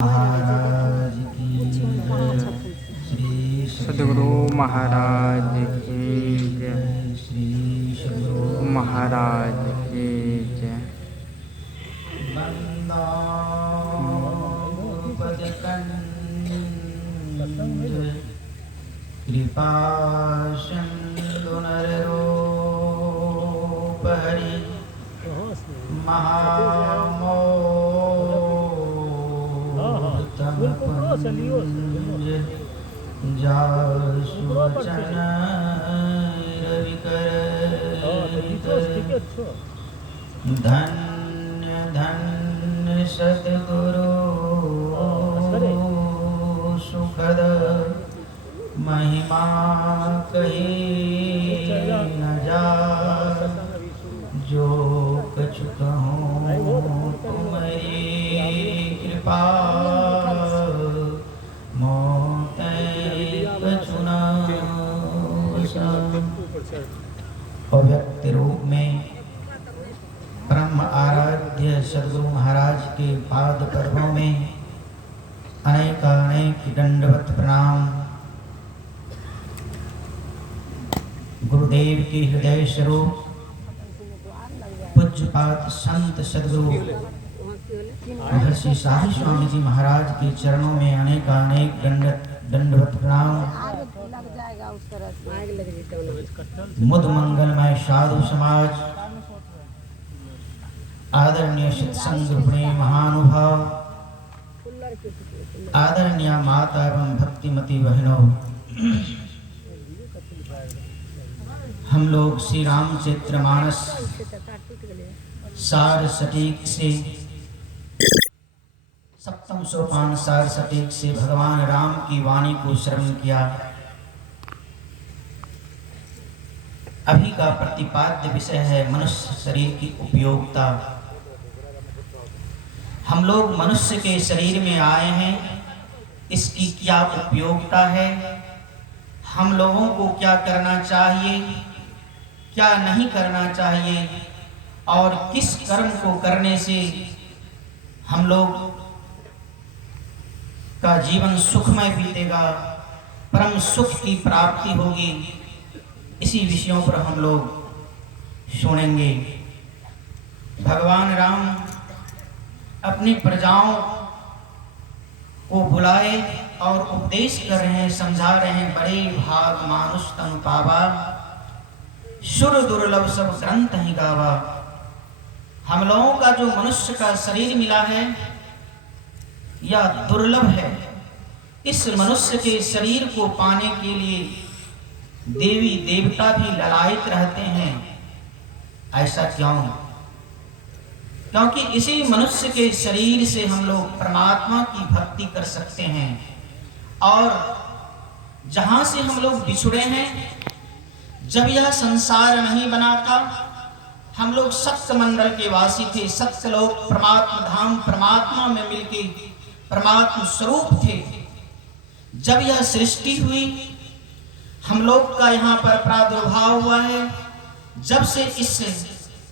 महाराज की जय। श्री सद्गुरु महाराज की जय। श्री सद्गुरु महाराज की जय। बंदा गुरुपद कंज कृपा सिंधु नररूप हरि जासु वचन रविकर धन्य धन्य सद्गुरु सुखद महिमा कही न जा जो कछु कहूँ तुम्हारी कृपा अव्यक्त रूप में परम आराध्य सद्गुरु महाराज के पाद पद्मों में अनेक दंडवत प्रणाम। गुरुदेव के हृदय स्वरूप पूज्यपाद संत सद्गुरु महर्षि शाही स्वामी जी महाराज के चरणों में अनेक दंडवत प्रणाम। मुद मंगलमय साधु समाज, आदरणीय सत्संग रूपणी महानुभाव, आदरणीय माता एवं भक्तिमती बहनों, हम लोग श्री रामचरितमानस सार सटीक से सप्तम सोपान सार सटीक से भगवान राम की वाणी को श्रवण किया। अभी का प्रतिपाद्य विषय है मनुष्य शरीर की उपयोगिता। हम लोग मनुष्य के शरीर में आए हैं, इसकी क्या उपयोगिता है, हम लोगों को क्या करना चाहिए, क्या नहीं करना चाहिए और किस कर्म को करने से हम लोग का जीवन सुखमय बीतेगा, परम सुख की प्राप्ति होगी, इसी विषयों पर हम लोग सुनेंगे। भगवान राम अपनी प्रजाओं को बुलाए और उपदेश कर रहे हैं, समझा रहे हैं। बड़े भाग मानुष तन पावा, सुर दुर्लभ सब ग्रंथ ही गावा। हम लोगों का जो मनुष्य का शरीर मिला है यह दुर्लभ है। इस मनुष्य के शरीर को पाने के लिए देवी देवता भी ललायित रहते हैं। ऐसा क्यों? क्योंकि इसी मनुष्य के शरीर से हम लोग परमात्मा की भक्ति कर सकते हैं। और जहां से हम लोग बिछुड़े हैं, जब यह संसार नहीं बना था, हम लोग सत्य मंडल के वासी थे, सत्य लोग परमात्मा धाम परमात्मा में मिलके परमात्मा स्वरूप थे। जब यह सृष्टि हुई, हम लोग का यहाँ पर प्रादुर्भाव हुआ है। जब से इस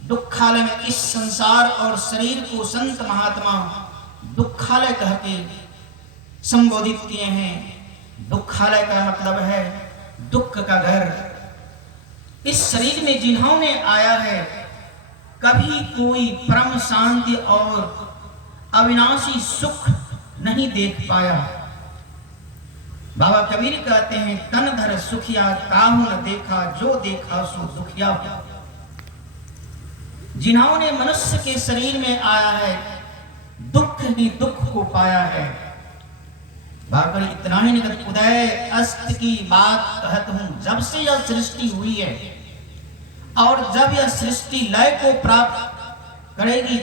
दुखालय में इस संसार और शरीर को संत महात्मा दुखालय कह के संबोधित किए हैं। दुखालय का मतलब है दुख का घर। इस शरीर में जिन्होंने आया है, कभी कोई परम शांति और अविनाशी सुख नहीं देख पाया। बाबा कबीर कहते हैं, तन धर सुखिया काहू न देखा, जो देखा सो दुखिया। जिन्होंने मनुष्य के शरीर में आया है, दुख ही दुख को पाया है। बाकी इतना ही निकट उदय अस्त की बात कहत हूं। जब से यह सृष्टि हुई है और जब यह सृष्टि लय को प्राप्त करेगी,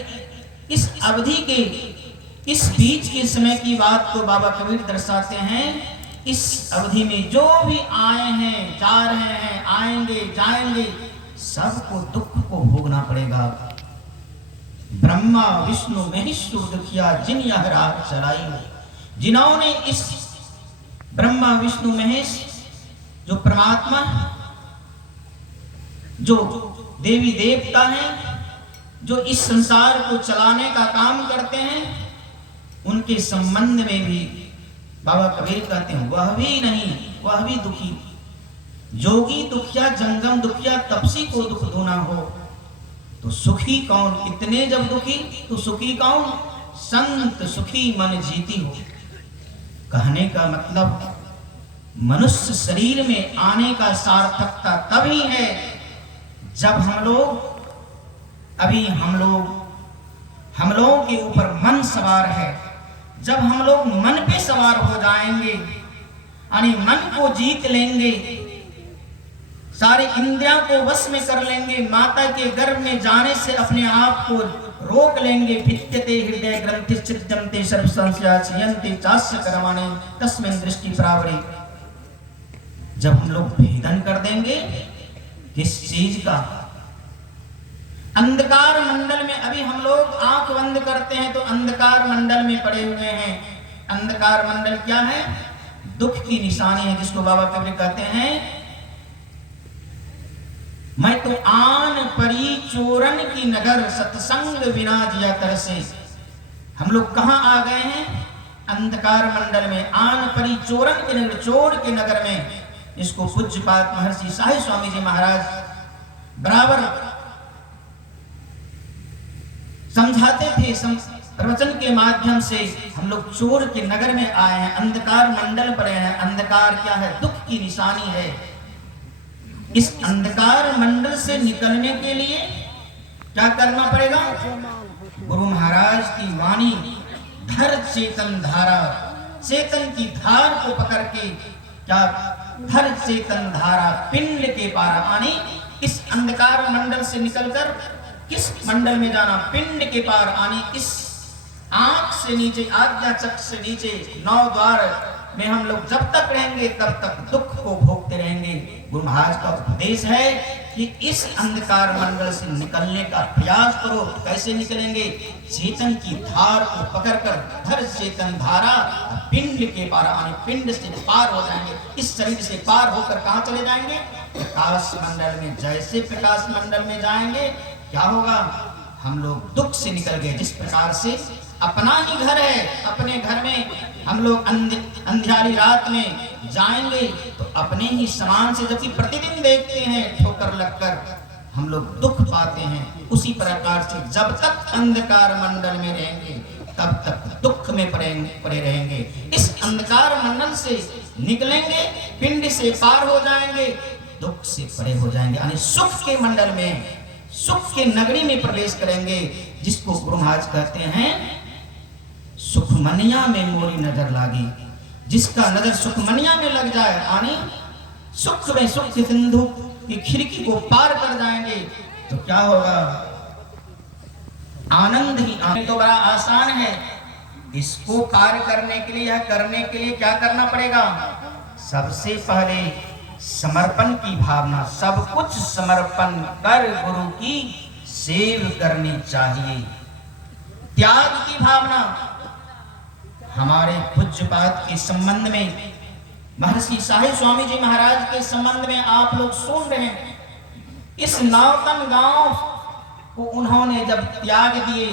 इस अवधि के इस बीच के समय की बात को बाबा कबीर दर्शाते हैं। इस अवधि में जो भी आए हैं, जा रहे हैं, आएंगे, जाएंगे, सबको दुख को भोगना पड़ेगा। ब्रह्मा विष्णु महेश्वर दुखिया जिन यह रात चलाई। जिन्होंने इस ब्रह्मा विष्णु महेश जो परमात्मा, जो देवी देवता हैं, जो इस संसार को चलाने का काम करते हैं, उनके संबंध में भी बाबा कबीर कहते हैं वह भी नहीं, वह भी दुखी। जोगी दुखिया जंगम दुखिया, तपसी को दुख दूना हो तो सुखी कौन। इतने जब दुखी तो सुखी कौन। संत सुखी मन जीती हो। कहने का मतलब मनुष्य शरीर में आने का सार्थकता तभी है जब हम लोगों के ऊपर मन सवार है। जब हम लोग मन पे सवार हो जाएंगे, यानी मन को जीत लेंगे, सारे इंद्रियों को वश में कर लेंगे, माता के गर्भ में जाने से अपने आप को रोक लेंगे। भिद्यते हृदय ग्रंथि छिद्यन्ते सर्व संशयास्यन्ते चास्य कर्माणि तस्मिन् दृष्टि प्रावरे। जब हम लोग भेदन कर देंगे किस चीज का, अंधकार मंडल में। अभी हम लोग आंख बंद करते हैं तो अंधकार मंडल में पड़े हुए हैं। अंधकार मंडल क्या है? दुख की निशानी है, जिसको बाबा कबीर कहते हैं मैं तो आन परी चोरन की नगर, सत्संग बिना जिया तरसे। हम लोग कहां आ गए हैं? अंधकार मंडल में, आन परी चोरन के नगर, चोर के नगर में। इसको पूज्यपाद महर्षि साहिब स्वामी जी महाराज बराबर समझाते थे। प्रवचन के माध्यम से हम लोग चोर के नगर में आए हैं, अंधकार मंडल पर हैं। अंधकार क्या है? दुख की निशानी है। इस अंधकार मंडल से निकलने के लिए क्या करना पड़ेगा? गुरु महाराज की वाणी, धर चेतन धारा, चेतन की धार को पकड़ के, क्या धर चेतन धारा पिंड के पार आनी। इस अंधकार मंडल से निकलकर किस मंडल में जाना? पिंड के पार आनी। इस आंख से नीचे, आज्ञा चक्र से नीचे 9 द्वार में हम लोग जब तक रहेंगे तब तक दुख को भोगते रहेंगे। गुरु महाराज का उपदेश है कि इस अंधकार मंडल से निकलने का प्रयास करो। कैसे निकलेंगे? चेतन की धार को पकड़कर, धर चेतन धारा पिंड के पार आने। पिंड से पार हो जाएंगे, इस शरीर से पार होकर कहां चले जाएंगे? प्रकाश मंडल में। जैसे प्रकाश मंडल में जाएंगे क्या होगा? हम लोग दुख से निकल गए। जिस प्रकार से अपना ही घर है, अपने घर में हम लोग अंधियारी रात में जाएंगे तो अपने ही समान से जबकि प्रतिदिन देखते हैं ठोकर लगकर हम लोग दुख पाते हैं। उसी प्रकार से जब तक अंधकार मंडल में रहेंगे तब तक दुख में पड़े रहेंगे। इस अंधकार मंडल से निकलेंगे, पिंड से पार हो जाएंगे, दुख से परे हो जाएंगे, यानी सुख के मंडल में, सुख के नगरी में प्रवेश करेंगे। जिसको गुरु महाराज कहते हैं सुखमनिया में मोरी नजर लागी। जिसका नजर सुखमनिया में लग जाए, यानी सुख में, सुख सिंधु की खिड़की को पार कर जाएंगे तो क्या होगा? आनंद ही आनंद। तो बड़ा आसान है। इसको पार करने के लिए या करने के लिए क्या करना पड़ेगा? सबसे पहले समर्पण की भावना, सब कुछ समर्पण कर गुरु की सेव करनी चाहिए। त्याग की भावना। हमारे पूज्यपाद के संबंध में, महर्षि साहिब स्वामी जी महाराज के संबंध में आप लोग सुन रहे हैं। इस नावतन गांव को उन्होंने जब त्याग दिए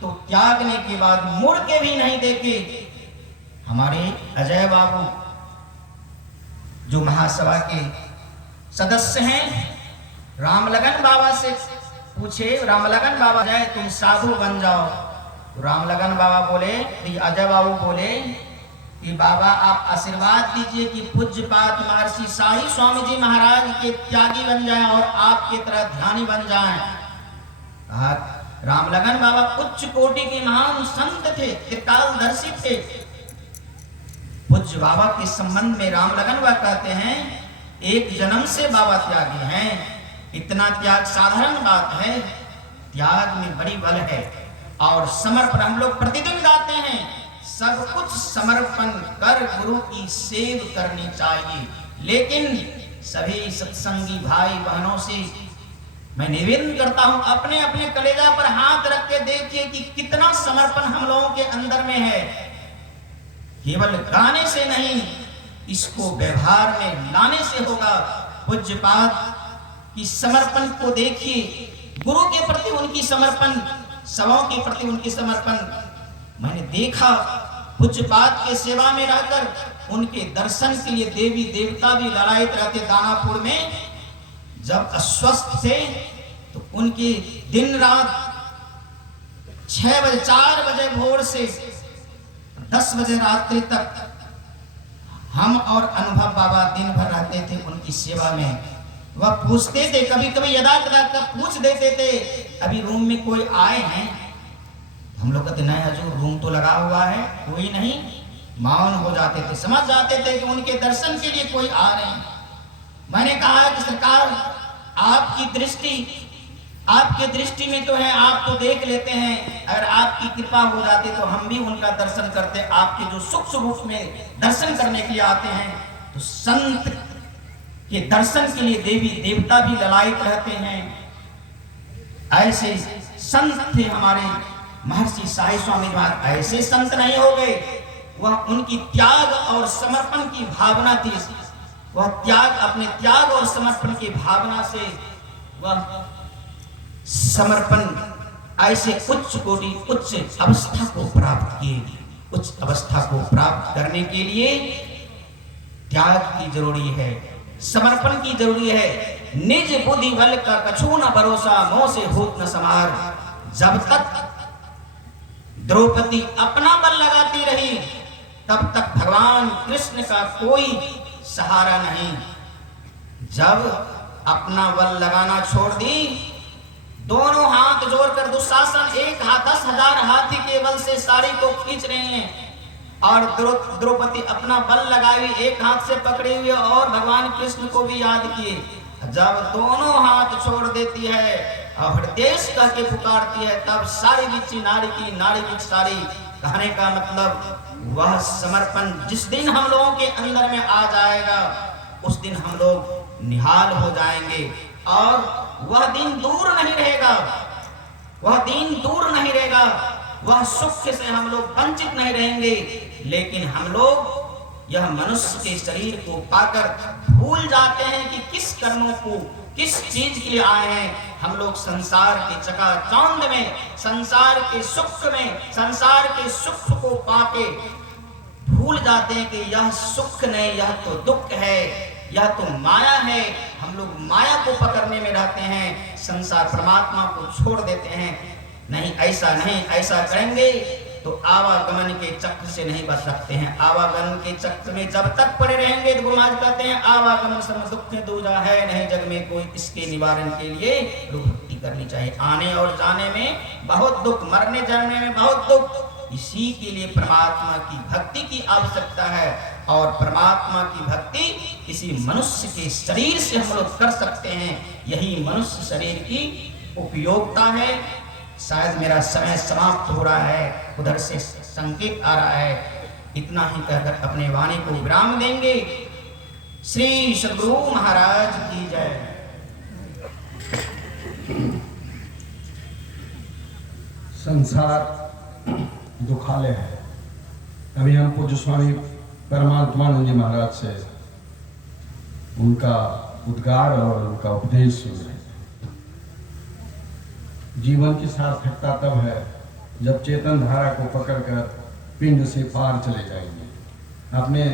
तो त्यागने के बाद मुड़ के भी नहीं देखे। हमारे अजय बाबू जो महासभा के सदस्य हैं, रामलगन बाबा से पूछे, रामलगन बाबा जाए तुम साधु बन जाओ। रामलगन बाबा बोले, अजय बाबू बोले कि बाबा आप आशीर्वाद दीजिए कि पूज्यपाद महर्षि साहिब स्वामी जी महाराज के त्यागी बन जाएं और आपके तरह ध्यानी बन जाएं। कहा रामलगन बाबा उच्च कोटि के महान संत थे, त्रिकालदर्शी थे। पूज्य बाबा के संबंध में रामलगन बाबा कहते हैं एक जन्म से बाबा त्यागी हैं। इतना त्याग साधारण बात है, त्याग में बड़ी बल है। और समर्पण हम लोग प्रतिदिन गाते हैं, सब कुछ समर्पण कर गुरु की सेव करनी चाहिए। लेकिन सभी सत्संगी भाई बहनों से मैं निवेदन करता हूं, अपने अपने कलेजा पर हाथ रख के देखिए कि कितना समर्पण हम लोगों के अंदर में है। केवल गाने से नहीं, इसको व्यवहार में लाने से होगा। पूज्यपाद की समर्पण को देखिए, गुरु के प्रति उनकी समर्पण, सबों के प्रति उनकी समर्पण मैंने देखा पूज्यपाद के सेवा में रहकर उनके दर्शन के लिए देवी देवता भी ललायित रहते। दानापुर में जब अस्वस्थ थे तो उनके दिन रात 6 बजे 4 बजे भोर से 10 बजे रात्रि तक हम और अनुभव बाबा दिन भर रहते थे उनकी सेवा में। वह पूछते थे, कभी कभी यदा कदा पूछ देते थे, अभी रूम में कोई आए हैं? हम लोग कहते नहीं हजूर, रूम तो लगा हुआ है, कोई नहीं। मौन हो जाते थे, समझ जाते थे कि उनके दर्शन के लिए कोई आ रहे हैं। मैंने कहा कि सरकार आपकी दृष्टि में तो है, आप तो देख लेते हैं, अगर आपकी कृपा हो जाती तो हम भी उनका दर्शन करते। आपके जो सूक्ष्म रूप में दर्शन करने के लिए आते हैं, तो संत के दर्शन के लिए देवी देवता भी ललायित रहते हैं। ऐसे संत थे हमारे महर्षि साईं स्वामी महाराज। ऐसे संत नहीं हो गए, वह उनकी त्याग और समर्पण की भावना थी। वह अपने त्याग और समर्पण की भावना से वह समर्पण ऐसे उच्च कोटि उच्च अवस्था को प्राप्त किए। उच्च अवस्था को प्राप्त करने के लिए त्याग की जरूरी है, समर्पण की जरूरी है। निज बुद्धि बल का कछु न भरोसा, मोह से होत न समार। जब तक द्रौपदी अपना बल लगाती रही तब तक भगवान कृष्ण का कोई सहारा नहीं। जब अपना बल लगाना छोड़ दी, दोनों हाथ जोड़कर दुशासन एक हाथ 10,000 हाथी के बल से साड़ी को खींच रहे हैं और द्रौपदी अपना बल लगाई एक हाथ से पकड़े हुए और भगवान कृष्ण को भी याद किए। जब दोनों हाथ छोड़ देती है और देश कह के पुकारती है, तब सारी बिच्छी नारी की, नारी की सारी। कहने का मतलब वह समर्पण जिस दिन हम लोगों के अंदर में आ जाएगा, उस दिन हम लोग निहाल हो जाएंगे और वह दिन दूर नहीं रहेगा। वह दिन दूर नहीं रहेगा, वह सुख से हम लोग वंचित नहीं रहेंगे। लेकिन हम लोग यह मनुष्य के शरीर को पाकर भूल जाते हैं कि किस कर्मों को, किस चीज के लिए आए हैं। हम लोग संसार के चकाचौंध में, संसार के सुख में, संसार के सुख को पाके भूल जाते हैं कि यह सुख नहीं, यह तो दुख है, यह तो माया है। हम लोग माया को पकड़ने में रहते हैं, संसार परमात्मा को छोड़ देते हैं। नहीं, ऐसा नहीं, ऐसा करेंगे तो आवागमन के चक्र से नहीं बच सकते हैं। आवागमन के चक्र में जब तक पड़े रहेंगे तो गुरु महाराज कहते हैं आवागमन सम दुख दूजा है नहीं जग में कोई। इसके निवारण के लिए भक्ति करनी चाहिए। आने और जाने में बहुत दुख, मरने जाने में बहुत दुख। इसी के लिए परमात्मा की भक्ति की आवश्यकता है और परमात्मा की भक्ति किसी मनुष्य के शरीर से हम लोग कर सकते हैं। यही मनुष्य शरीर की उपयोगिता है। शायद मेरा समय समाप्त हो रहा है, उधर से संकेत आ रहा है। इतना ही कहकर अपने वाणी को विराम देंगे। श्री सद्गुरु महाराज की जय। संसार दुखालय है। अभी हम पूज्य स्वामी परमात्मानंद जी महाराज से उनका उद्गार और उनका उपदेश सुन रहे हैं। जीवन की सार्थकता तब है जब चेतन धारा को पकड़कर पिंड से पार चले जाएंगे। आपने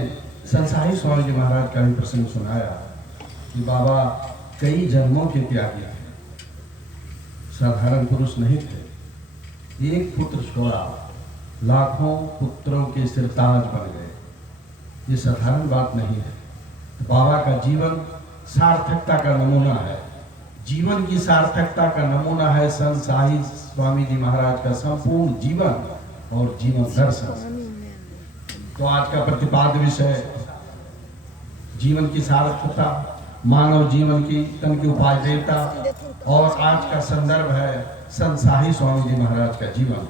संसारी स्वामी जी महाराज का भी प्रसंग सुनाया कि बाबा कई जन्मों के त्यागी थे, साधारण पुरुष नहीं थे। एक पुत्र छोड़ा, लाखों पुत्रों के सिरताज बन गए। ये साधारण बात नहीं है। बाबा का जीवन सार्थकता का नमूना है। जीवन की सार्थकता का नमूना है संसारी स्वामी जी महाराज का संपूर्ण जीवन और जीवन दर्शन। तो आज का प्रतिपाद्य विषय जीवन की सार्थकता, मानव जीवन की तन की उपादेयता, और आज का संदर्भ है संसारी स्वामी जी महाराज का जीवन।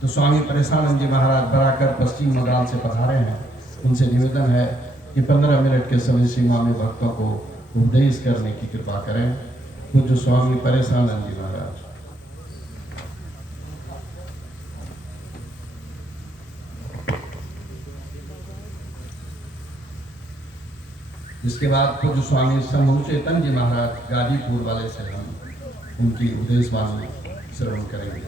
तो स्वामी परेशानंद जी महाराज बराकर पश्चिम बंगाल से पधारे हैं। उनसे निवेदन है कि 15 मिनट के समय सीमा में भक्तों को उपदेश करने की कृपा करें। पूज्य स्वामी परेशानंद जी महाराज। इसके बाद पूज्य स्वामी समूह चेतन जी महाराज गाजीपुर वाले से हम उनकी उपदेश वाणी श्रवण करेंगे।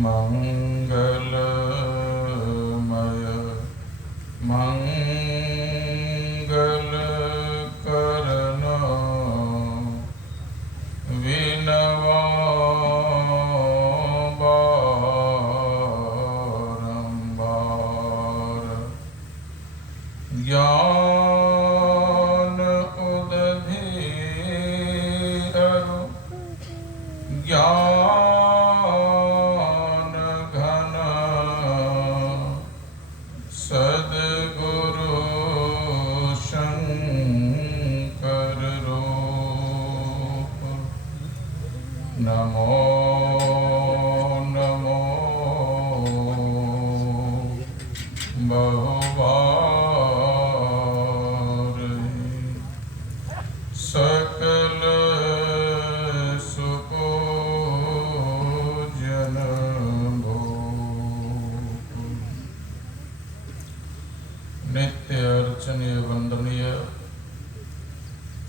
मंगलमय मंगल करना विनवा बारंबार ज्ञान उदधीरु ज्ञान घन सद्गुरु शंकर रूप नमो नमो बहुबार सकल सुपूजन भूप नित्य अर्चनीय वंदनीय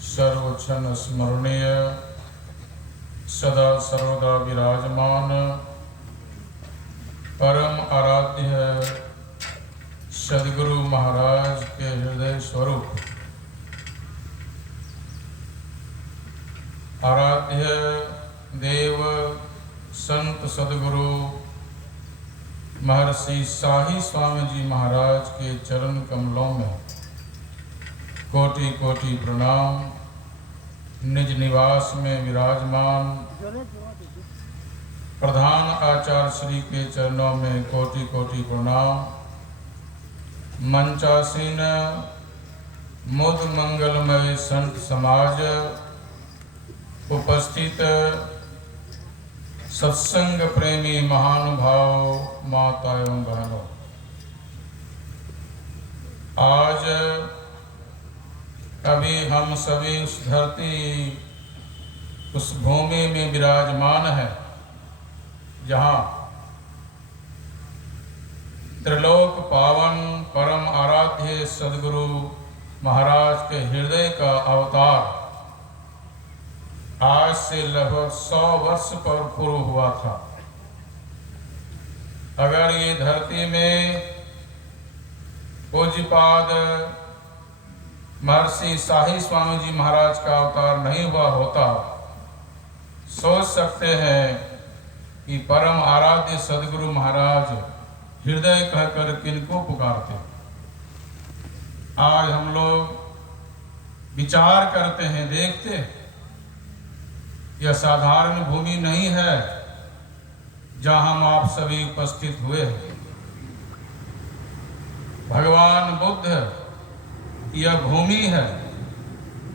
सर्वक्षण स्मरणीय सदा सर्वदा विराजमान परम आराध्य सद्गुरु महाराज के हृदय स्वरूप आराध्य देव संत सद्गुरु महर्षि शाही स्वामी जी महाराज के चरण कमलों में कोटि कोटि प्रणाम। निज निवास में विराजमान प्रधान आचार्य श्री के चरणों में कोटि कोटि प्रणाम। मंचासीन मुद मंगलमय संत समाज, उपस्थित सत्संग प्रेमी महानुभाव, माता एवं बहनों, आज अभी हम सभी उस धरती उस भूमि में विराजमान है जहाँ त्रिलोक पावन परम आराध्य सद्गुरु महाराज के हृदय का अवतार आज से लगभग 100 वर्ष पर पूर्व हुआ था। अगर ये धरती में पूज्यपाद महर्षि शाही स्वामी जी महाराज का अवतार नहीं हुआ होता, सोच सकते हैं कि परम आराध्य सद्गुरु महाराज हृदय कहकर किनको पुकारते। आज हम लोग विचार करते हैं, देखते हैं, यह साधारण भूमि नहीं है जहां हम आप सभी उपस्थित हुए हैं। भगवान बुद्ध यह भूमि है।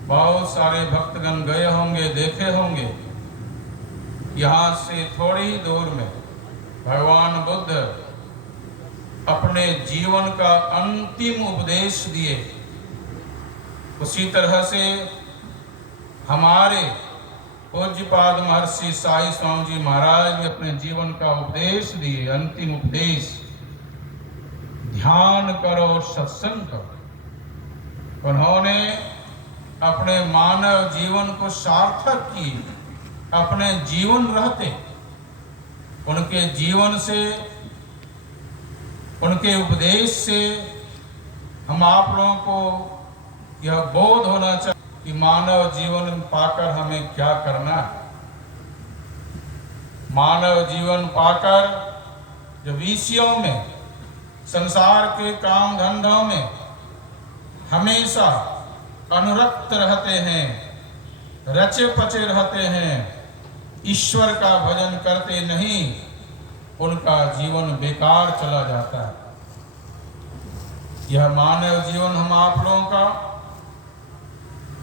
बहुत सारे भक्तगण गए होंगे, देखे होंगे। यहाँ से थोड़ी ही दूर में भगवान बुद्ध अपने जीवन का अंतिम उपदेश दिए। उसी तरह से हमारे पूज्यपाद महर्षि शाही स्वामी जी महाराज ने अपने जीवन का उपदेश दिए, अंतिम उपदेश, ध्यान करो और सत्संग करो। उन्होंने अपने मानव जीवन को सार्थक किए, अपने जीवन रहते उनके जीवन से, उनके उपदेश से हम आप लोगों को यह बोध होना चाहिए कि मानव जीवन पाकर हमें क्या करना है। मानव जीवन पाकर जो विषयों में, संसार के काम धंधों में हमेशा अनुरक्त रहते हैं, रचे पचे रहते हैं, ईश्वर का भजन करते नहीं, उनका जीवन बेकार चला जाता है। यह मानव जीवन हम आप लोगों का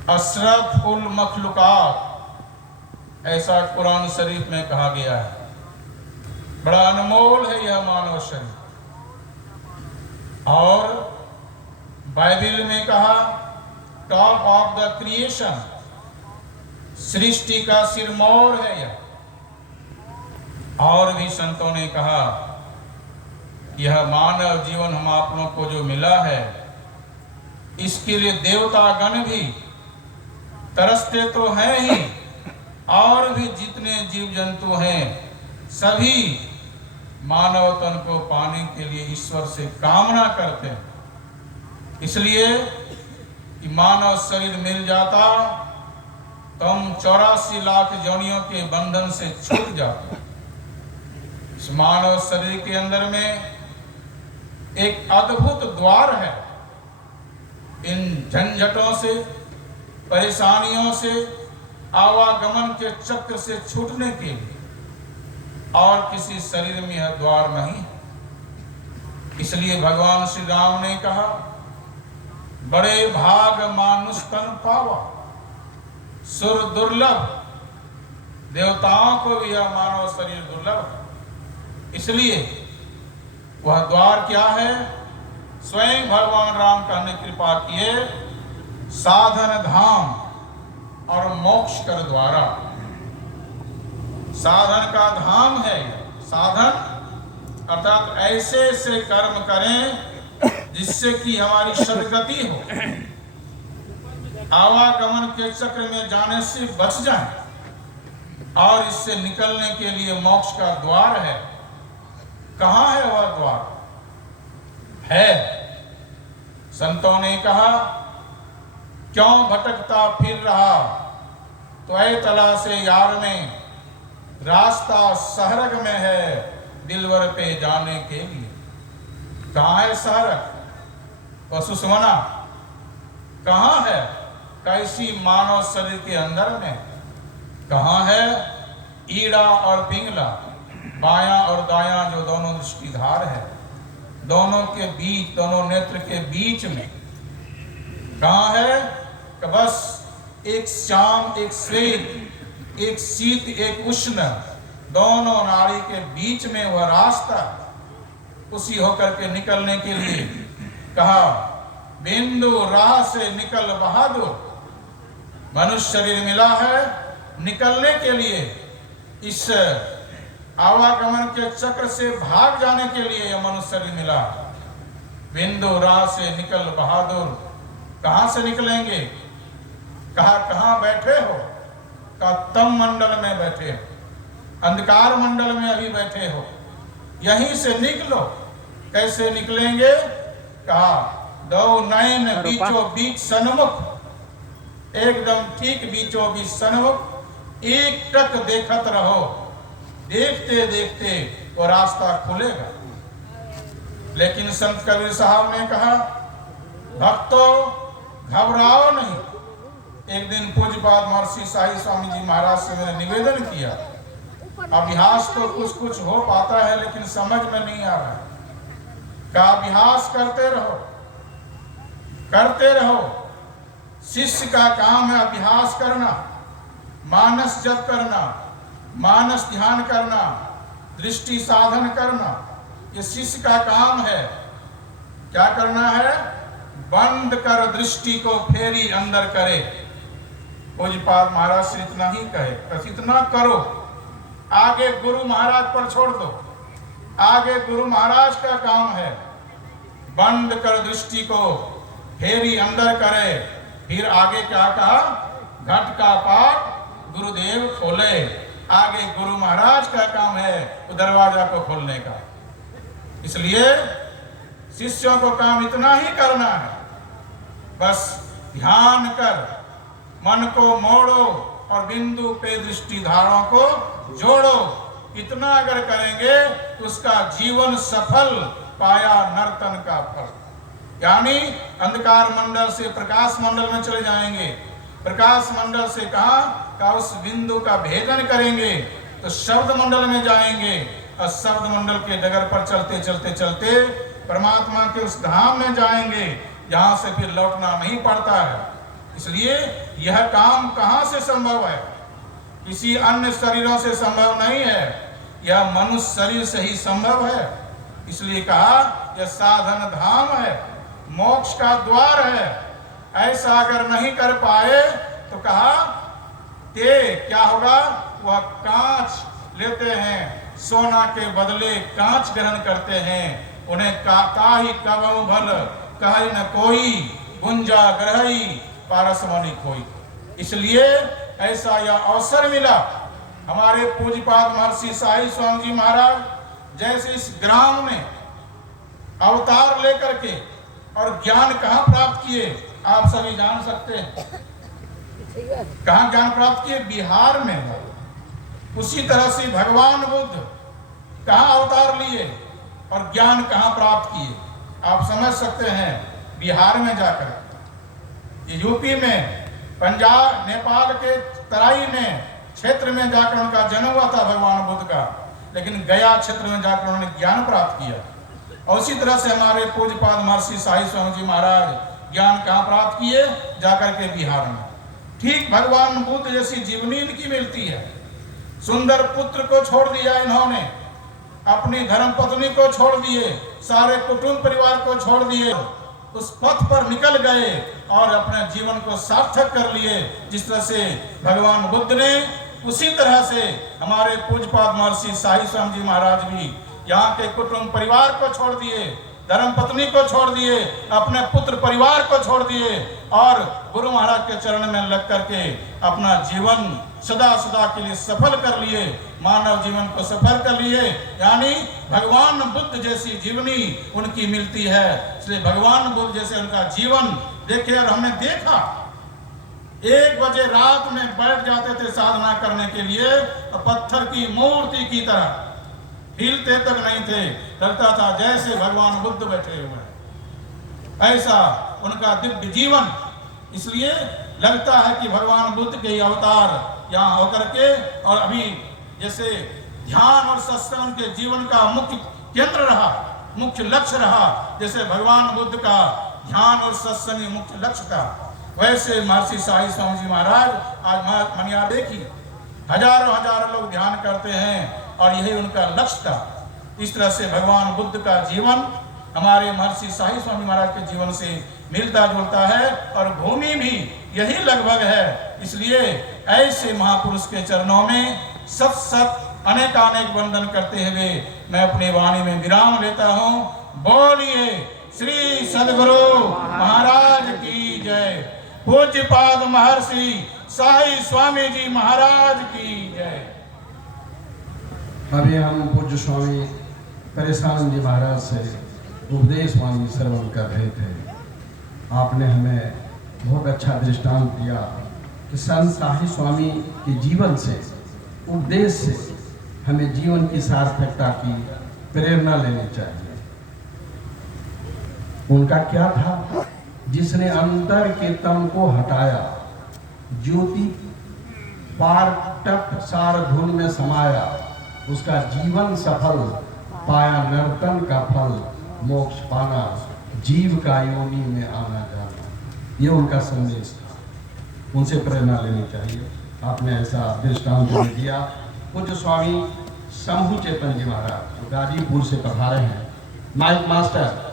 अशरफुल मखलूकात, ऐसा कुरान शरीफ में कहा गया है। बड़ा अनमोल है यह मानव शरीर। और बाइबल में कहा टॉप ऑफ द क्रिएशन, सृष्टि का सिरमौर है यह। और भी संतों ने कहा यह मानव जीवन हम आप लोगों को जो मिला है, इसके लिए देवतागण भी तरसते तो हैं ही, और भी जितने जीव जंतु हैं सभी मानव तन को पाने के लिए ईश्वर से कामना करते हैं। इसलिए कि मानव शरीर मिल जाता तो हम 84 लाख योनियों के बंधन से छूट जाते। इस मानव शरीर के अंदर में एक अद्भुत द्वार है। इन झंझटों से, परेशानियों से, आवागमन के चक्र से छूटने के लिए और किसी शरीर में यह द्वार नहीं है। इसलिए भगवान श्री राम ने कहा, बड़े भाग मानुष तन पावा, सुर दुर्लभ, देवताओं को भी यह मानव शरीर दुर्लभ है। इसलिए वह द्वार क्या है? स्वयं भगवान राम का ने कृपा किए, साधन धाम और मोक्ष कर द्वारा। साधन का धाम है। साधन अर्थात ऐसे ऐसे कर्म करें जिससे कि हमारी सदगति हो, आवागमन के चक्र में जाने से बच जाए, और इससे निकलने के लिए मोक्ष का द्वार है। कहां है वह द्वार? है। संतों ने कहा, क्यों भटकता फिर रहा, तो ऐ तला से यार में, रास्ता सहरग में है, दिलवर पे जाने के लिए। कहाँ है सहरग? सुषमना कहाँ है? कैसी मानव शरीर के अंदर में। कहाँ है? ईड़ा और पिंगला, बायां और दायां जो दोनों दृष्टिधार है, दोनों के बीच, दोनों नेत्र के बीच में कहाँ है? कि बस एक श्याम, एक श्वेत, एक शीत, एक उष्ण, दोनों नाड़ी के बीच में वह रास्ता। उसी होकर के निकलने के लिए कहा, बिंदु राह से निकल बहादुर। मनुष्य शरीर मिला है निकलने के लिए, इस आवागमन के चक्र से भाग जाने के लिए यह मनुष्य शरीर मिला। बिंदु राह से निकल बहादुर। कहां से निकलेंगे? कहा कहां बैठे हो? का तम मंडल में बैठे हो, अंधकार मंडल में अभी बैठे हो, यहीं से निकलो। कैसे निकलेंगे? कहा, दो नयन बीचों बीच सन्मुख, एकदम ठीक बीचों बीच सन्मुख, एक टक देखत रहो, देखते देखते वो रास्ता खुलेगा। लेकिन संत कबीर साहब ने कहा, भक्तों घबराओ नहीं। एक दिन पूज्यपाद महर्षि शाही स्वामी जी महाराज से मैंने निवेदन किया, अभ्यास तो कुछ कुछ हो पाता है लेकिन समझ में नहीं आ रहा है। का अभ्यास करते रहो, करते रहो। शिष्य का काम है अभ्यास करना, मानस जप करना, मानस ध्यान करना, दृष्टि साधन करना, ये शिष्य का काम है। क्या करना है? बंद कर दृष्टि को फेरी अंदर करे। पूज्यपाद महाराज से इतना ही कहे, बस इतना करो, आगे गुरु महाराज पर छोड़ दो। आगे गुरु महाराज का काम है। बंद कर दृष्टि को फेरी अंदर करे। फिर आगे क्या कहा? घट का पाट गुरुदेव खोले। आगे गुरु महाराज का काम है तो दरवाजा को खोलने का। इसलिए शिष्यों को काम इतना ही करना है, बस ध्यान कर, मन को मोड़ो और बिंदु पे दृष्टि धारों को जोड़ो। इतना अगर करेंगे तो उसका जीवन सफल, पाया नर्तन का फल। यानी अंधकार मंडल से प्रकाश मंडल में चले जाएंगे, प्रकाश मंडल से कहा का उस बिंदु का भेदन करेंगे तो शब्द मंडल में जाएंगे, और शब्द मंडल के डगर पर चलते चलते चलते परमात्मा के उस धाम में जाएंगे जहां से फिर लौटना नहीं पड़ता है। इसलिए यह काम कहां से संभव है? किसी अन्य शरीरों से संभव नहीं है, यह मनुष्य शरीर से ही संभव है। इसलिए कहा यह साधन धाम है, मोक्ष का द्वार है। ऐसा अगर नहीं कर पाए तो कहा ते क्या होगा? वह कांच लेते हैं, सोना के बदले कांच ग्रहण करते हैं। उन्हें काहि कबहु भल कहि न कोई, गुंजा ग्रही पारसमणि खोई। इसलिए ऐसा यह अवसर मिला हमारे पूज्यपाद महर्षि शाही स्वामी जी महाराज जैसे इस ग्राम में अवतार लेकर के और ज्ञान कहाँ प्राप्त किए आप सभी जान सकते हैं। कहाँ ज्ञान प्राप्त किए? बिहार में। उसी तरह से भगवान बुद्ध कहाँ अवतार लिए और ज्ञान कहाँ प्राप्त किए आप समझ सकते हैं, बिहार में जाकर। यूपी में, पंजाब, नेपाल के तराई में क्षेत्र में जाकर उनका जन्म हुआ था भगवान बुद्ध का, लेकिन गया क्षेत्र में जाकर उन्होंने ज्ञान प्राप्त किया। और उसी तरह से हमारे पूज्यपाद महर्षि साई स्वामी जी महाराज ज्ञान कहाँ प्राप्त किए? जाकर के बिहार में। ठीक भगवान बुद्ध जैसी जीवनी इनकी मिलती है। सुंदर पुत्र को छोड़ दिया इन्होंने, अपनी धर्म पत्नी को छोड़ दिए, सारे कुटुंब परिवार को छोड़ दिए, उस पथ पर निकल गए और अपने जीवन को सार्थक कर लिए। जिस तरह से भगवान बुद्ध ने, उसी तरह से हमारे पूज्यपाद महर्षि साई स्वामी जी महाराज भी यहाँ के कुटुंब परिवार को छोड़ दिए, धर्म पत्नी को छोड़ दिए, अपने पुत्र परिवार को छोड़ दिए और गुरु महाराज के चरण में लग करके अपना जीवन सदा सदा के लिए सफल कर लिए, मानव जीवन को सफल कर लिए। यानी भगवान बुद्ध जैसी जीवनी उनकी मिलती है। इसलिए भगवान बुद्ध जैसे उनका जीवन देखे और हमने देखा। 1 बजे रात में बैठ जाते थे साधना करने के लिए, पत्थर की मूर्ति की तरह हिलते तक नहीं थे, लगता था जैसे भगवान बुद्ध बैठे हुए हैं। ऐसा उनका दिव्य जीवन, इसलिए लगता है कि भगवान बुद्ध के अवतार यहाँ होकर के, और अभी जैसे ध्यान और सत्संग उनके जीवन का मुख्य केंद्र रहा, मुख्य लक्ष्य रहा, जैसे भगवान बुद्ध का ध्यान और सत्संग मुख्य लक्ष्य था, वैसे महर्षि साई स्वामी जी महाराज आज मनियार देखी हजारों हजारों लोग ध्यान करते हैं और यही उनका लक्ष्य था। इस तरह से भगवान बुद्ध का जीवन हमारे महर्षि साई स्वामी महाराज के जीवन से मिलता जुलता है और भूमि भी यही लगभग है। इसलिए ऐसे महापुरुष के चरणों में सत सत अनेकानेक वंदन करते हुए मैं अपनी वाणी में विराम लेता हूँ। बोलिए श्री सद्गुरु महाराज की जय। पूज्यपाद महर्षि साई स्वामी जी महाराज की जय। अभी हम पूज्य स्वामी परेशानंद जी महाराज से उपदेश वाणी श्रवण कर रहे थे। आपने हमें बहुत अच्छा दृष्टांत दिया कि संत साई स्वामी के जीवन से, उपदेश से हमें जीवन की सार्थकता की प्रेरणा लेनी चाहिए। उनका क्या था? जिसने अंतर के तम को हटाया, ज्योति पारटप सार धुन में समाया, उसका जीवन सफल, पाया नर्तन का फल, मोक्ष पाना, जीव का योनि में आना जाना। ये उनका संदेश था, उनसे प्रेरणा लेनी चाहिए। आपने ऐसा दृष्टांत दिया। पूज्य स्वामी शंभु चेतन जी महाराज जो गाजीपुर से पधारे हैं, माइक मास्टर,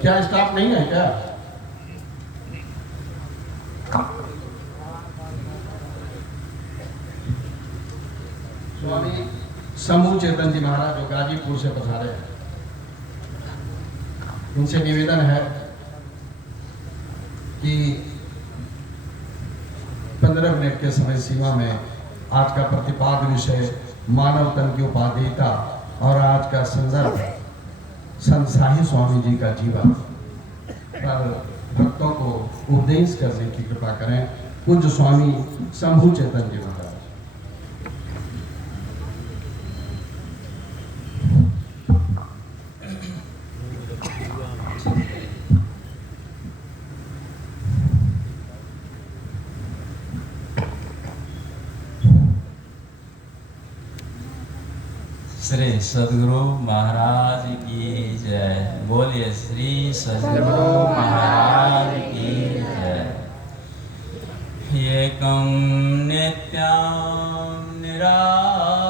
क्या स्टाफ नहीं है क्या? स्वामी शंभु चेतन जी महाराज जो गाजीपुर से पधारे हैं, उनसे निवेदन है कि 15 मिनट के समय सीमा में आज का प्रतिपाद्य विषय मानव तन की उपादेयता और आज का संदर्भ संत साई स्वामी जी का जीवन पर भक्तों को उपदेश करने की कृपा करें। पूज्य स्वामी शंभु चेतन जी महाराज। श्री सद्गुरु महाराज की जय। बोलिए श्री सद्गुरु महाराज की जय। एकं नित्यं निराकारं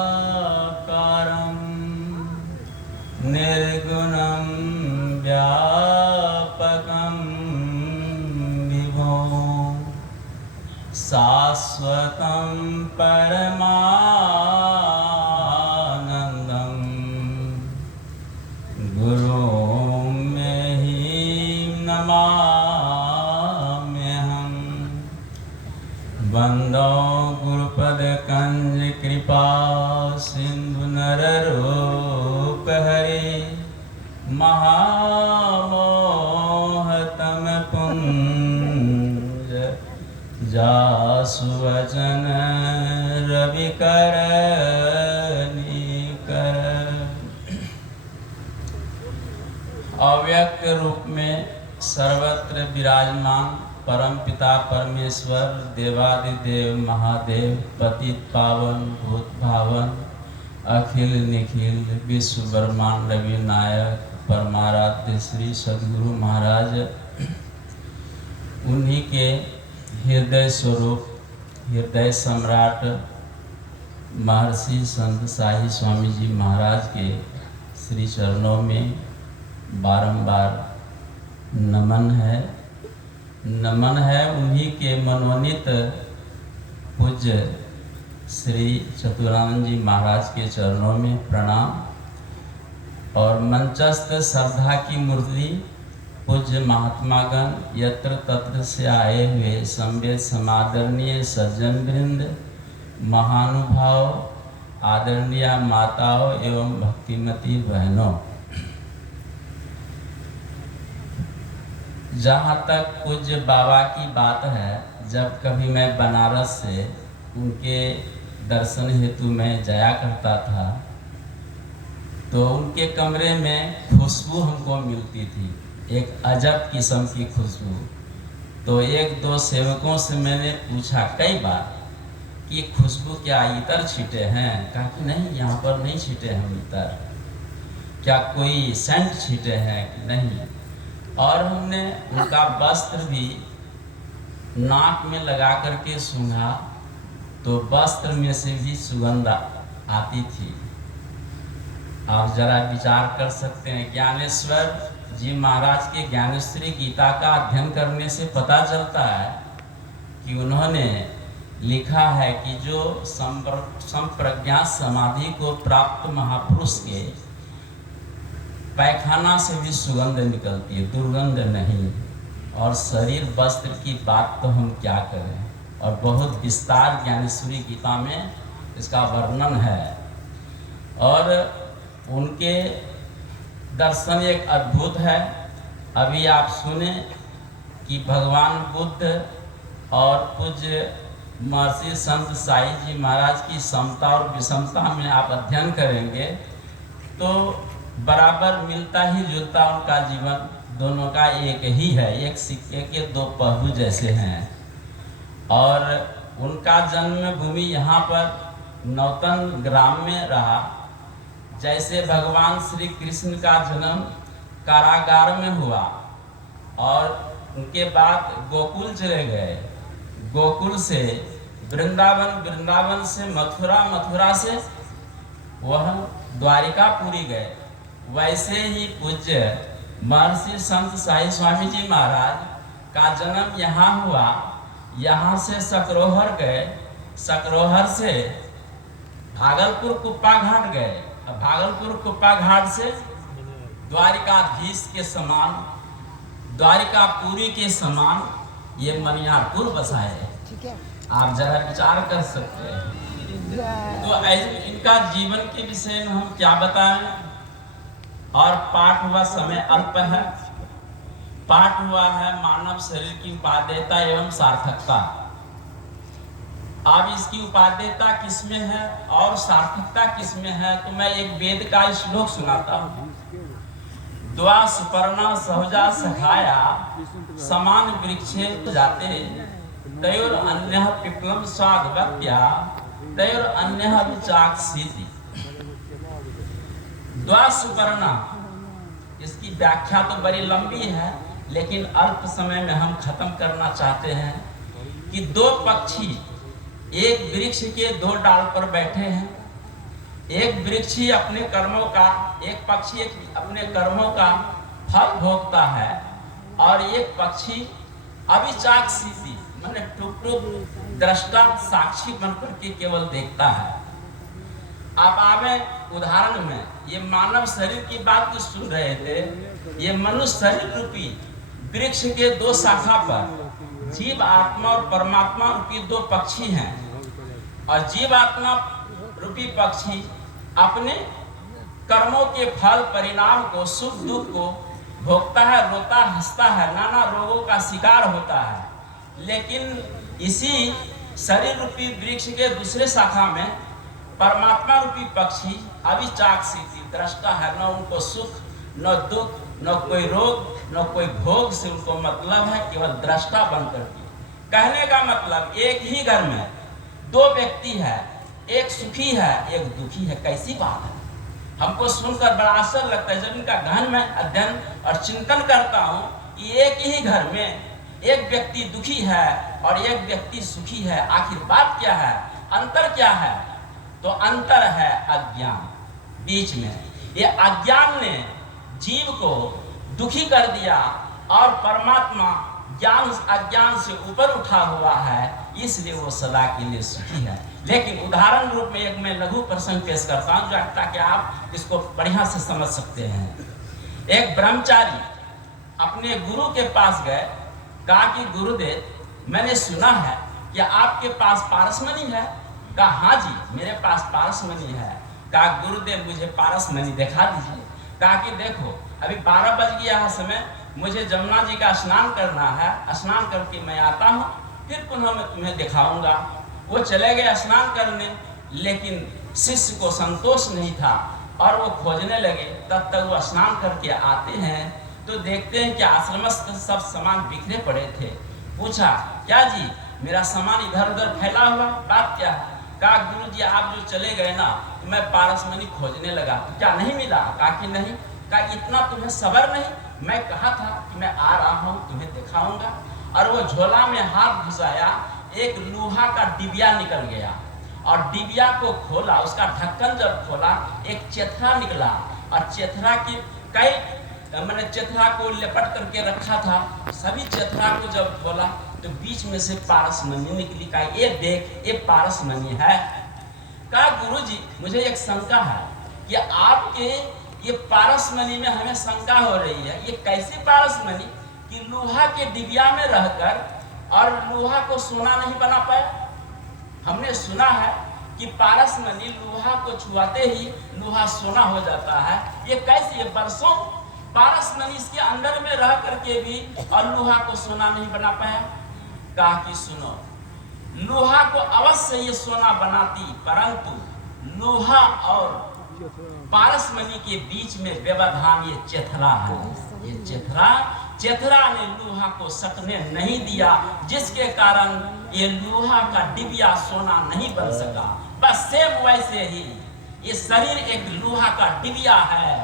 निर्गुणं व्यापकं विभुं शाश्वतं परमानन्दं गुरुं मेहि नमाम्यहम्। वन्दो गुरुपद कंज कृपा सिंधु नररूप हरे महामोह तम पुंज जासु वचन रवि कर अव्यक्त रूप में सर्वत्र विराजमान परमपिता परमेश्वर देवादिदेव महादेव पतित पावन भूत भावन अखिल निखिल विश्व ब्रह्मांड विनायक परमाराध्य श्री सद्गुरु महाराज, उन्हीं के हृदय स्वरूप हृदय सम्राट महर्षि संत साई स्वामी जी महाराज के श्री चरणों में बारंबार नमन है। उन्हीं के मनोनीत पूज्य श्री चतुरानंद जी महाराज के चरणों में प्रणाम और मंचस्थ श्रद्धा की मूर्ति पूज्य महात्मागण यत्र तत्र से आए हुए संवेद समादरणीय सज्जन वृंद, महानुभाव, आदरणीय माताओं एवं भक्तिमती बहनों, जहाँ तक पूज्य बाबा की बात है, जब कभी मैं बनारस से उनके दर्शन हेतु मैं जाया करता था तो उनके कमरे में खुशबू हमको मिलती थी, एक अजब किस्म की खुशबू। तो एक दो सेवकों से मैंने पूछा कई बार कि खुशबू क्या इतर छींटे हैं? कहा कि नहीं, यहाँ पर नहीं छींटे हम इतर। क्या कोई सेंट छींटे हैं कि नहीं? और हमने उनका वस्त्र भी नाक में लगा करके सूंघा तो वस्त्र में से भी सुगंध आती थी। आप जरा विचार कर सकते हैं, ज्ञानेश्वर जी महाराज के ज्ञानेश्वरी गीता का अध्ययन करने से पता चलता है कि उन्होंने लिखा है कि जो संप्रज्ञा समाधि को प्राप्त महापुरुष के पैखाना से भी सुगंध निकलती है, दुर्गंध नहीं। और शरीर वस्त्र की बात तो हम क्या करें, और बहुत विस्तार ज्ञानेश्वरी गीता में इसका वर्णन है। और उनके दर्शन एक अद्भुत है। अभी आप सुने कि भगवान बुद्ध और पूज्य महर्षि संत साई जी महाराज की समता और विषमता में आप अध्ययन करेंगे तो बराबर मिलता ही जुलता उनका जीवन, दोनों का एक ही है, एक सिक्के के दो पहलू जैसे हैं। और उनका जन्मभूमि यहाँ पर नौतन ग्राम में रहा। जैसे भगवान श्री कृष्ण का जन्म कारागार में हुआ और उनके बाद गोकुल चले गए, गोकुल से वृंदावन, वृंदावन से मथुरा, मथुरा से वह द्वारिकापुरी गए। वैसे ही पूज्य महर्षि संत साई स्वामी जी महाराज का जन्म यहाँ हुआ, यहाँ से सकरोहर गए, सकरोहर से भागलपुर कुप्पा घाट गए, भागलपुर कुप्पा घाट से द्वारिकाधीश के समान, द्वारिकापुरी के समान ये मनियारपुर बसाए। आप जरा विचार कर सकते हैं। तो इनका जीवन के विषय में हम क्या बताएं। और पाठ हुआ, समय अल्प है। पाठ हुआ है मानव शरीर की उपादेयता एवं सार्थकता। अब इसकी उपादेयता किसमें है और सार्थकता किसमें है, तो मैं एक वेद का श्लोक सुनाता हूँ। द्वा सुपर्णा सहजा सखाया समान वृक्षे जाते तयोर अन्यः पिप्लम स्वादवत्या तयोर अन्यः विचाक्षीति। द्वा सुपर्णा, इसकी व्याख्या तो बड़ी लंबी है लेकिन अल्प समय में हम खत्म करना चाहते हैं कि दो पक्षी एक वृक्ष के दो डाल पर बैठे हैं। एक वृक्षी अपने कर्मों का, एक पक्षी अपने कर्मों का फल भोगता है और एक पक्षी अविचाक्षीति माने टुक टुक दृष्टा साक्षी बनकर के केवल देखता है। आप आवे उदाहरण में, ये मानव शरीर की बात तो सुन रहे थे। ये मनुष्य शरीर रूपी वृक्ष के दो शाखा पर जीव आत्मा और परमात्मा रूपी दो पक्षी हैं। और जीवात्मा रूपी पक्षी अपने कर्मों के फल परिणाम को, सुख दुख को भोगता है, रोता हंसता है, नाना रोगों का शिकार होता है। लेकिन इसी शरीर रूपी वृक्ष के दूसरे शाखा में परमात्मा रूपी पक्षी अविचाक्षित दृष्टा है। न उनको सुख, न दुख, न कोई रोग, न कोई भोग से उनको मतलब है, केवल दृष्टा बनकर के। कहने का मतलब एक ही घर में दो व्यक्ति है, एक सुखी है एक दुखी है। कैसी बात है, हमको सुनकर बड़ा आश्चर्य लगता है। जब इनका गहन में अध्ययन और चिंतन करता हूँ कि एक ही घर में एक व्यक्ति दुखी है और एक व्यक्ति सुखी है, आखिर बात क्या है, अंतर क्या है? तो अंतर है अज्ञान। बीच में ये अज्ञान ने जीव को दुखी कर दिया और परमात्मा ज्ञान अज्ञान से ऊपर उठा हुआ है, इसलिए वो सदा के लिए सुखी है। लेकिन उदाहरण रूप में एक मैं लघु प्रसंग पेश करता हूँ ताकि आप इसको बढ़िया से समझ सकते हैं। एक ब्रह्मचारी अपने गुरु के पास गए, कहा कि गुरुदेव मैंने सुना है कि आपके पास पारसमणि है। कहा हाँ जी मेरे पास पारसमणि है। कहा गुरुदेव मुझे पारसमणि दिखा दीजिए। कहा कि देखो अभी 12 बज गया है समय, मुझे जमुना जी का स्नान करना है, स्नान करके मैं आता हूँ, फिर पुनः मैं तुम्हें दिखाऊंगा। वो चले गए स्नान करने, लेकिन शिष्य को संतोष नहीं था और वो खोजने लगे। तब तक वो स्नान करके आते हैं तो देखते हैं कि आश्रमस्थ सब सामान बिखरे पड़े थे। पूछा क्या जी मेरा सामान इधर उधर फैला हुआ, बात क्या है? कहा गुरु जी आप जो चले गए ना तो मैं पारसमणि खोजने लगा, तो क्या नहीं मिला? कहा कि नहीं। कहा इतना तुम्हें सब्र नहीं, मैं कहा था कि मैं आ रहा हूँ तुम्हें दिखाऊंगा। और वो झोला में हाथ घुसाया, एक लोहा का डिबिया निकल गया और डिबिया को खोला, उसका ढक्कन जब खोला एक चेथरा निकला और चेथरा की कई मैंने चेथरा को लिपट करके रखा था। सभी चेथरा को जब खोला तो बीच में से पारसमणि निकली। कहा ये देख ये पारसमणि है। कहा गुरुजी मुझे एक शंका है कि आपके ये पारसमणि में हमें शंका हो रही है, ये कैसी पारसमणि कि लोहा के डिबिया में रहकर और लोहा को सोना नहीं बना पाया? हमने सुना है कि पारसमणि लोहा को छुआते ही लोहा सोना हो जाता है। ये कैसे, ये बरसों पारसमणि इसके अंदर में रह करके भी और लोहा को सोना नहीं बना पाया। कहा कि सुनो लोहा को अवश्य ये सोना बनाती, परंतु लोहा और पारसमणि के बीच में व्यवधान ये चेथरा है। ये चेथरा ने लोहा को सकने नहीं दिया, जिसके कारण ये लोहा का डिबिया सोना नहीं बन सका। बस सेम वैसे ही ये शरीर एक लोहा का डिबिया है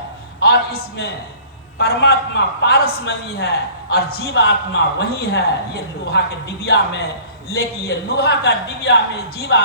और इसमें परमात्मा पारसमणि है और जीवात्मा वही है ये लोहा के डिबिया में। लेकिन ये लोहा का डिबिया में जीवा